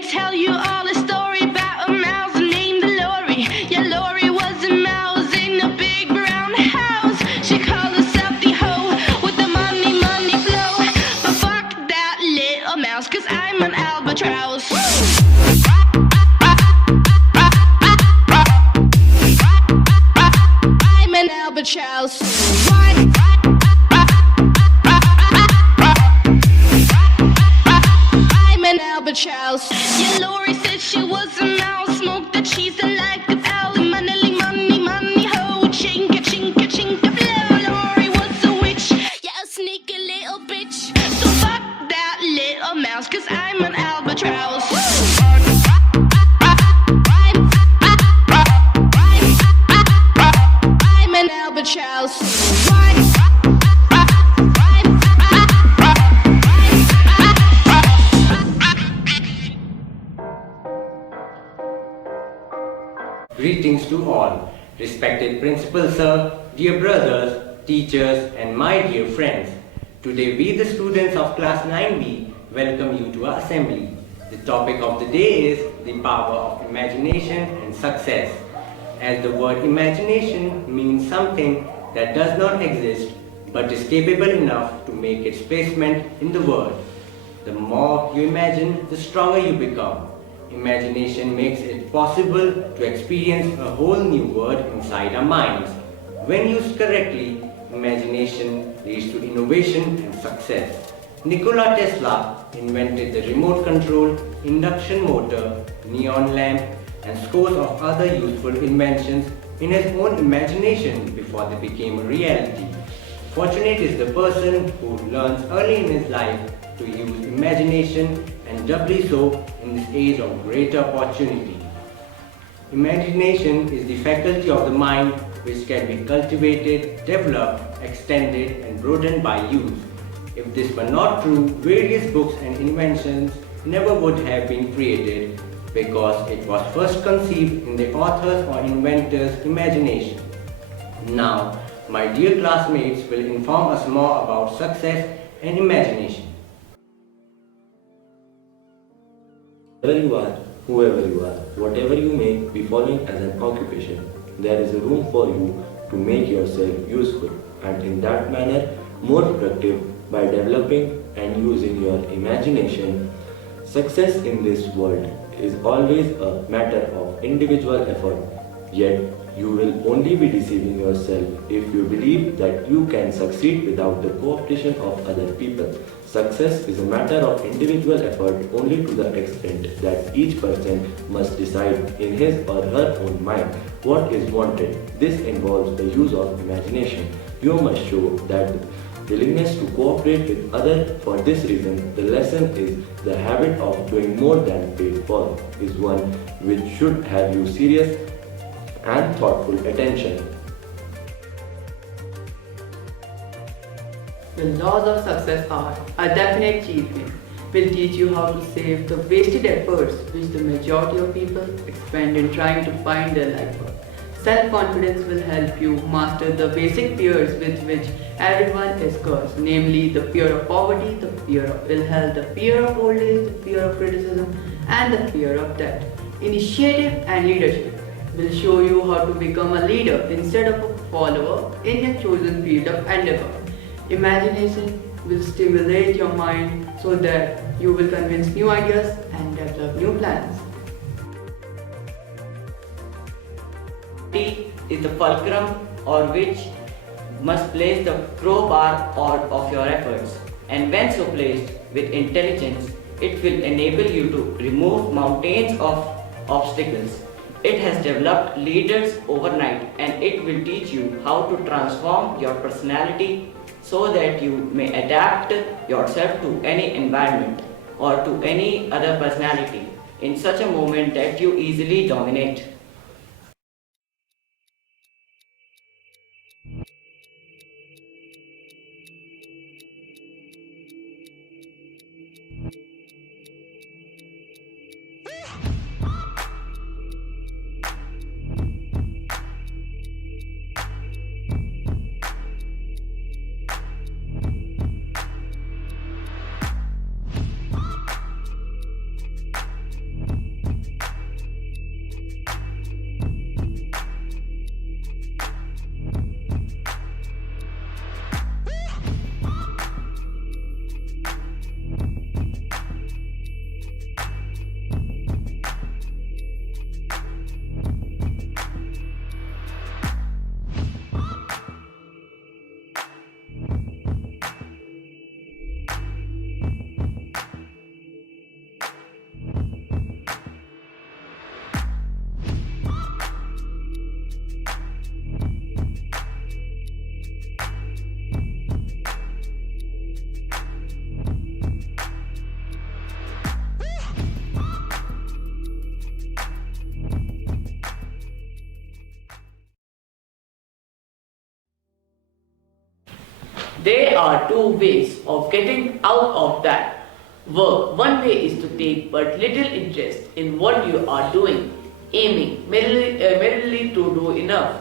tell you all a story about a mouse named Lori. Yeah, Lori was a mouse in a big brown house. She called herself the hoe with the money, money flow. But fuck that little mouse, 'cause I'm an albatross. I'm an albatross. I'm an albatross. Yeah, Lori said she was a mouse, smoked the cheese and like a owl. Money, money, money, ho, chinka, chinka, chinka, blow. Lori was a witch, yeah, a sneaky little bitch. So fuck that little mouse, 'cause I'm an albatross. I'm an albatross. Greetings to all, respected principal sir, dear brothers, teachers and my dear friends. Today we the students of class 9B welcome you to our assembly. The topic of the day is the power of imagination and success. As the word imagination means something that does not exist but is capable enough to make its placement in the world. The more you imagine, the stronger you become. Imagination makes it possible to experience a whole new world inside our minds. When used correctly, imagination leads to innovation and success. Nikola Tesla invented the remote control, induction motor, neon lamp, and scores of other useful inventions in his own imagination before they became a reality. Fortunate is the person who learns early in his life to use imagination, and doubly so in this age of greater opportunity. Imagination is the faculty of the mind which can be cultivated, developed, extended and broadened by use. If this were not true, various books and inventions never would have been created because it was first conceived in the author's or inventor's imagination. Now, my dear classmates will inform us more about success and imagination. Wherever you are, whoever you are, whatever you may be following as an occupation, there is a room for you to make yourself useful and in that manner more productive by developing and using your imagination. Success in this world is always a matter of individual effort, yet you will only be deceiving yourself if you believe that you can succeed without the cooperation of other people. Success is a matter of individual effort only to the extent that each person must decide in his or her own mind what is wanted. This involves the use of imagination. You must show that willingness to cooperate with others. For this reason, the lesson is the habit of doing more than paid for is one which should have you serious and thoughtful attention. The laws of success are a definite achievement will teach you how to save the wasted efforts which the majority of people expend in trying to find their life work. Self-confidence will help you master the basic fears with which everyone is cursed, namely the fear of poverty, the fear of ill health, the fear of old age, the fear of criticism, and the fear of death. Initiative and leadership will show you how to become a leader instead of a follower in your chosen field of endeavor. Imagination will stimulate your mind so that you will convince new ideas and develop new plans. T is the fulcrum or which must place the crowbar of your efforts, and when so placed with intelligence, it will enable you to remove mountains of obstacles. It has developed leaders overnight, and it will teach you how to transform your personality so that you may adapt yourself to any environment or to any other personality in such a moment that you easily dominate. There are two ways of getting out of that work. One way is to take but little interest in what you are doing, aiming merely to do enough.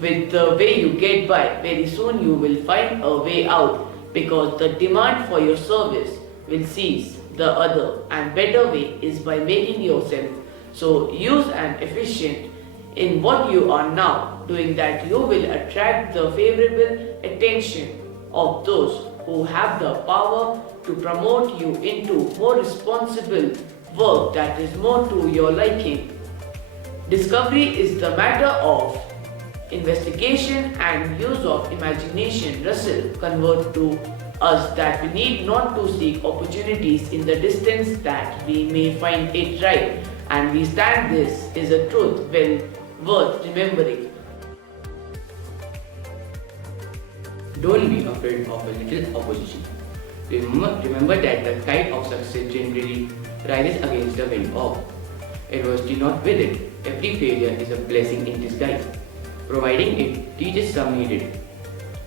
With the way you get by, very soon you will find a way out because the demand for your service will cease. The other and better way is by making yourself so used and efficient in what you are now doing that you will attract the favorable attention of those who have the power to promote you into more responsible work that is more to your liking. Discovery is the matter of investigation and use of imagination. Russell convert to us that we need not to seek opportunities in the distance that we may find it right, and we stand this is a truth well worth remembering. Don't be afraid of a little opposition. Remember that the kite of success generally rises against the wind of adversity, not with it. Every failure is a blessing in disguise, providing it teaches some needed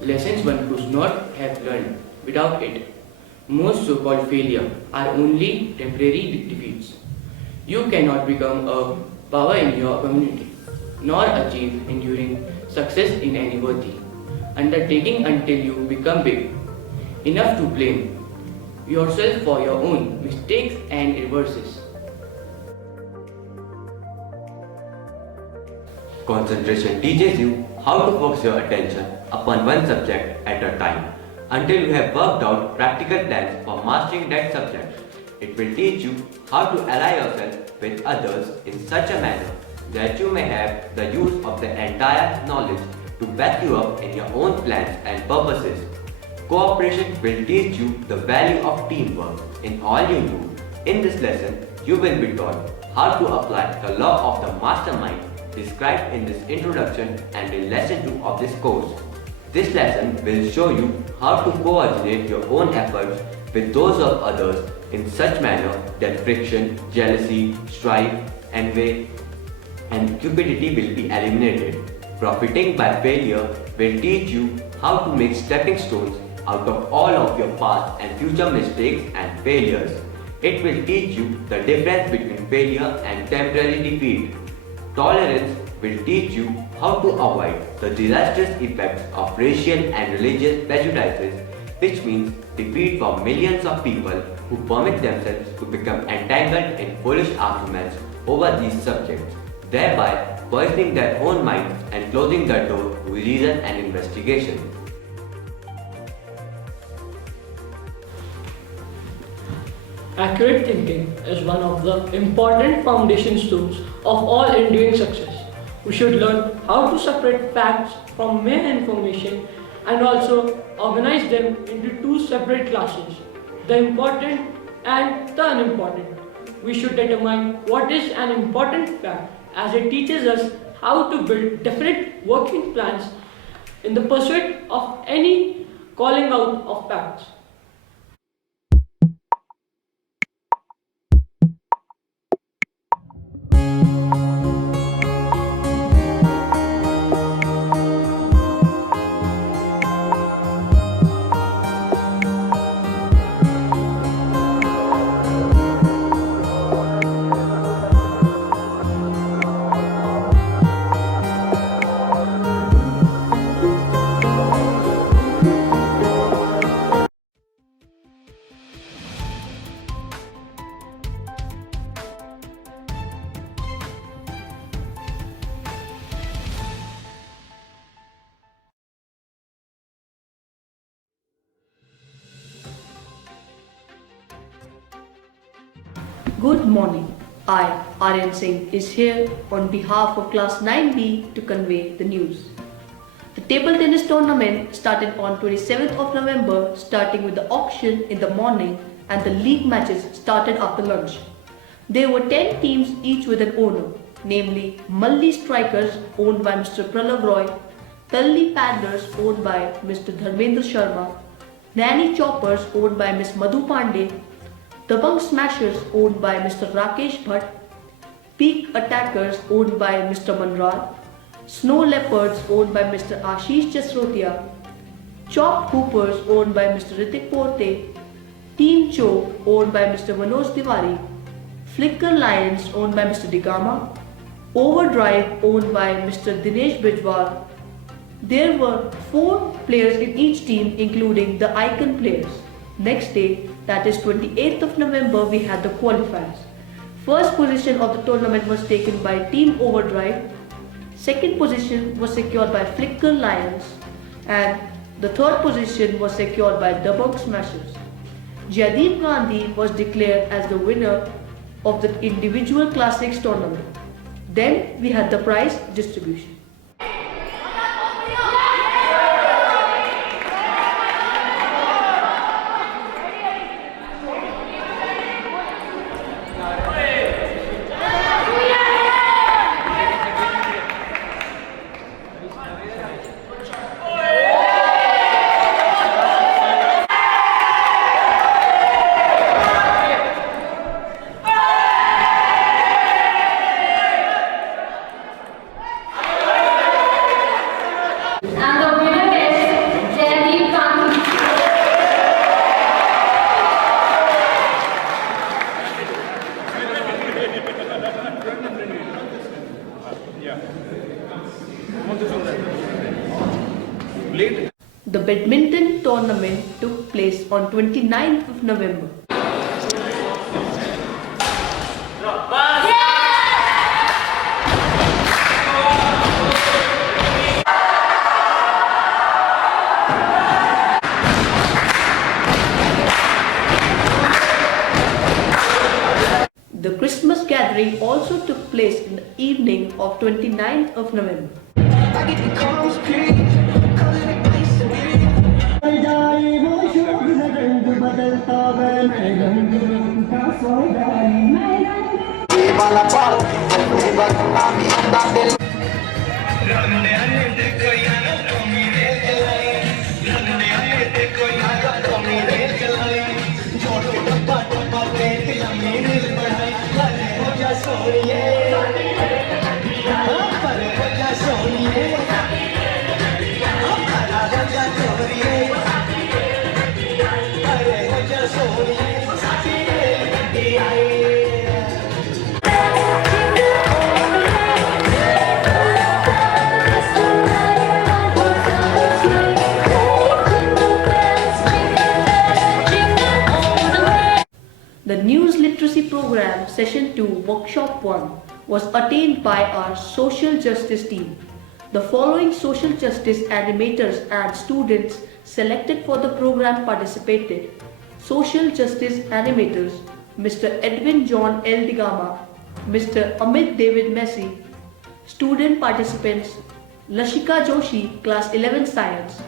lessons one could not have learned without it. Most so-called failure are only temporary defeats. You cannot become a power in your community, nor achieve enduring success in any worthy undertaking until you become big enough to blame yourself for your own mistakes and reverses. Concentration teaches you how to focus your attention upon one subject at a time until you have worked out practical plans for mastering that subject. It will teach you how to ally yourself with others in such a manner that you may have the use of the entire knowledge to back you up in your own plans and purposes. Cooperation will teach you the value of teamwork in all you do. In this lesson, you will be taught how to apply the law of the mastermind described in this introduction and in lesson 2 of this course. This lesson will show you how to coordinate your own efforts with those of others in such manner that friction, jealousy, strife, envy, and cupidity will be eliminated. Profiting by failure will teach you how to make stepping stones out of all of your past and future mistakes and failures. It will teach you the difference between failure and temporary defeat. Tolerance will teach you how to avoid the disastrous effects of racial and religious prejudices, which means defeat for millions of people who permit themselves to become entangled in foolish arguments over these subjects, thereby poisoning their own minds and closing the door to reason and investigation. Accurate thinking is one of the important foundation stones of all enduring success. We should learn how to separate facts from mere information and also organize them into two separate classes, the important and the unimportant. We should determine what is an important fact, as it teaches us how to build definite working plans in the pursuit of any calling out of facts. Good morning. I, Aryan Singh, is here on behalf of Class 9B to convey the news. The table tennis tournament started on 27th of November, starting with the auction in the morning, and the league matches started after lunch. There were 10 teams, each with an owner, namely Malli Strikers owned by Mr. Pralav Roy, Talli Paddlers owned by Mr. Dharmendra Sharma, Nanny Choppers owned by Ms. Madhu Pandey, Dabang Smashers owned by Mr. Rakesh Bhatt, Peak Attackers owned by Mr. Manral, Snow Leopards owned by Mr. Ashish Jasrotia, Chopped Hoopers owned by Mr. Ritik Porte, Team Choke owned by Mr. Manoj Tiwari, Flicker Lions owned by Mr. Digama, Overdrive owned by Mr. Dinesh Bijwal. There were 4 players in each team including the icon players. Next day, that is 28th of November, we had the qualifiers. First position of the tournament was taken by Team Overdrive, second position was secured by Flicker Lions, and the third position was secured by Dabang Smashers. Jaideep Gandhi was declared as the winner of the individual classics tournament. Then we had the prize distribution. The badminton tournament took place on 29th of November. The Christmas gathering also took place in the evening of 29th of November. The News Literacy Program Session 2 Workshop 1 was attained by our Social Justice team. The following social justice animators and students selected for the program participated. Social Justice Animators Mr. Edwin John L. Digama, Mr. Amit David Messi. Student participants Lashika Joshi, Class 11 Science,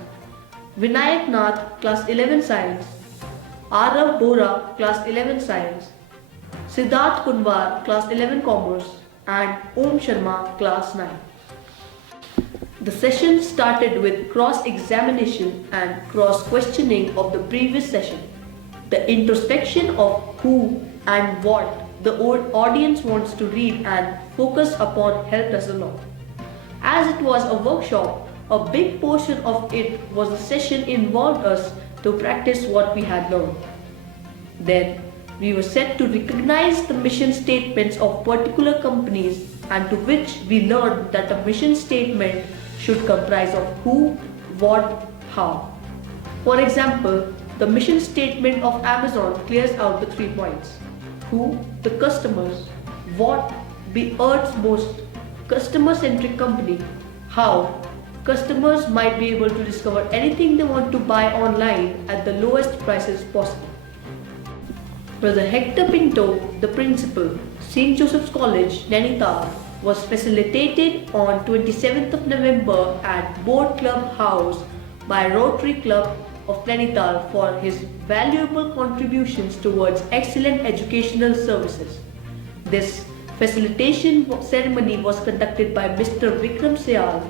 Vinayak Nath, Class 11 Science, Arav Bora, Class 11 Science, Siddharth Kunwar, Class 11 Commerce, and Om Sharma, Class 9. The session started with cross-examination and cross-questioning of the previous session. The introspection of who and what the audience wants to read and focus upon helped us a lot. As it was a workshop, a big portion of it was the session involved us to practice what we had learned. Then, we were set to recognize the mission statements of particular companies, and to which we learned that a mission statement should comprise of who, what, how. For example, the mission statement of Amazon clears out the 3 points. Who, the customers. What, be Earth's most customer-centric company. How, customers might be able to discover anything they want to buy online at the lowest prices possible. Brother Hector Pinto, the principal, St. Joseph's College, Nainital, was facilitated on 27th of November at Board Club House by Rotary Club of Nainital for his valuable contributions towards excellent educational services. This facilitation ceremony was conducted by Mr. Vikram Syal,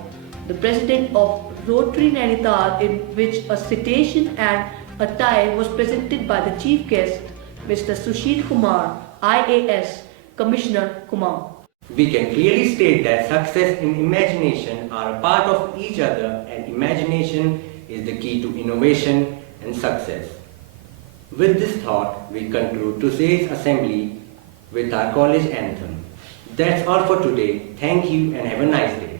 the president of Rotary Nainital, in which a citation and a tie was presented by the chief guest, Mr. Sushil Kumar, IAS, Commissioner Kumar. We can clearly state that success and imagination are a part of each other, and imagination is the key to innovation and success. With this thought, we conclude today's assembly with our college anthem. That's all for today. Thank you and have a nice day.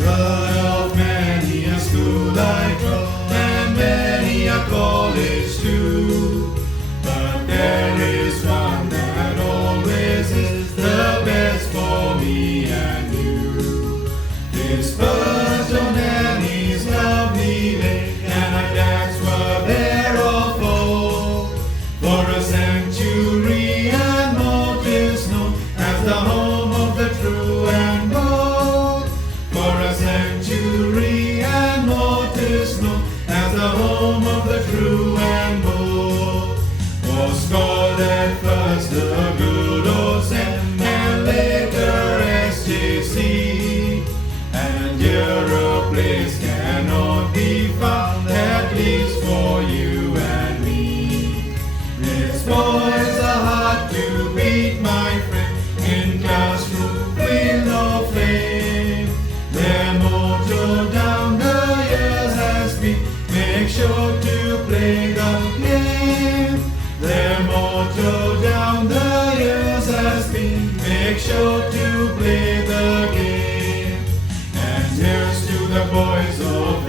Heard of many a school I trod, and many a college too. But there is one that always is the best for me and you. This perched on Annie's lovely lake, and our dads were there of old. For a century and more 'tis known as the home of the true and bold. For a century and more 'tis known as the home of the true and bold. Was called at first the good old Sam, and later SJC. And here a place cannot be found, at least for you and me. Its boys are hard to beat, my friend, in classroom with no fame. Their motto down the years has been, make sure to play the game. Their motto down the years has been, make sure to play the game. And here's to the boys of